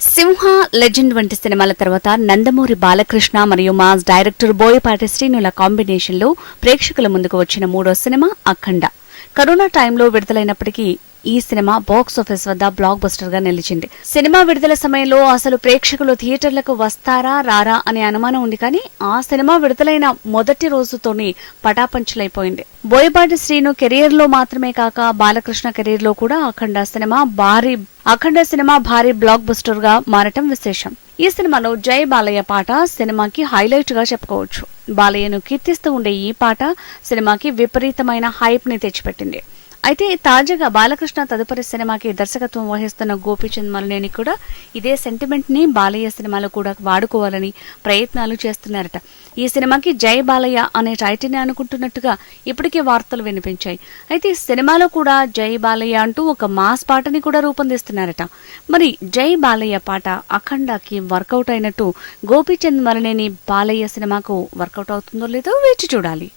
సింహ legend వంటి సినిమాల తర్వాత నందమూరి బాలకృష్ణ మరియు మాస్ డైరెక్టర్ బోయపాటి శ్రీనుల కాంబినేషన్లో ప్రేక్షకుల ముందుకు వచ్చిన మూడో సినిమా అఖండ. కరోనా టైంలో విడుదలైనప్పటికీ ఈ సినిమా బాక్స్ ఆఫీస్ వద్ద బ్లాక్ బస్టర్గా నిలిచింది. సినిమా విడుదల సమయంలో అసలు ప్రేక్షకులు థియేటర్లకు వస్తారా రారా అనే అనుమానం ఉంది కానీ ఆ సినిమా విడుదలైన మొదటి రోజుతోనే పటాపంచలైపోయింది. బోయపాటి శ్రీను కెరీర్లో మాత్రమే కాక బాలకృష్ణ కెరీర్లో కూడా అఖండ సినిమా భారీ అఖండ సినిమా భారీ బ్లాక్ బస్టర్గా మారటం విశేషం. ఈ సినిమాలో జై బాలయ్య పాట సినిమాకి హైలైట్గా చెప్పుకోవచ్చు. బాలయ్యను కీర్తిస్తూ ఉండే ఈ పాట సినిమాకి విపరీతమైన హైప్ని తెచ్చిపెట్టింది. అయితే తాజాగా బాలకృష్ణ తదుపరి సినిమాకి దర్శకత్వం వహిస్తున్న గోపీచంద్ మలనేని కూడా ఇదే సెంటిమెంట్ని బాలయ్య సినిమాలో కూడా వాడుకోవాలని ప్రయత్నాలు చేస్తున్నారట. ఈ సినిమాకి జై బాలయ్య అనే టైటిల్ అనుకుంటున్నట్టుగా ఇప్పటికే వార్తలు వినిపించాయి. అయితే సినిమాలో కూడా జై బాలయ్య అంటూ ఒక మాస్ పాటని కూడా రూపొందిస్తున్నారట. మరి జై బాలయ్య పాట అఖండాకి వర్కౌట్ అయినట్టు గోపీచంద్ మలనేని బాలయ్య సినిమాకు వర్కౌట్ అవుతుందో లేదో వేచి చూడాలి.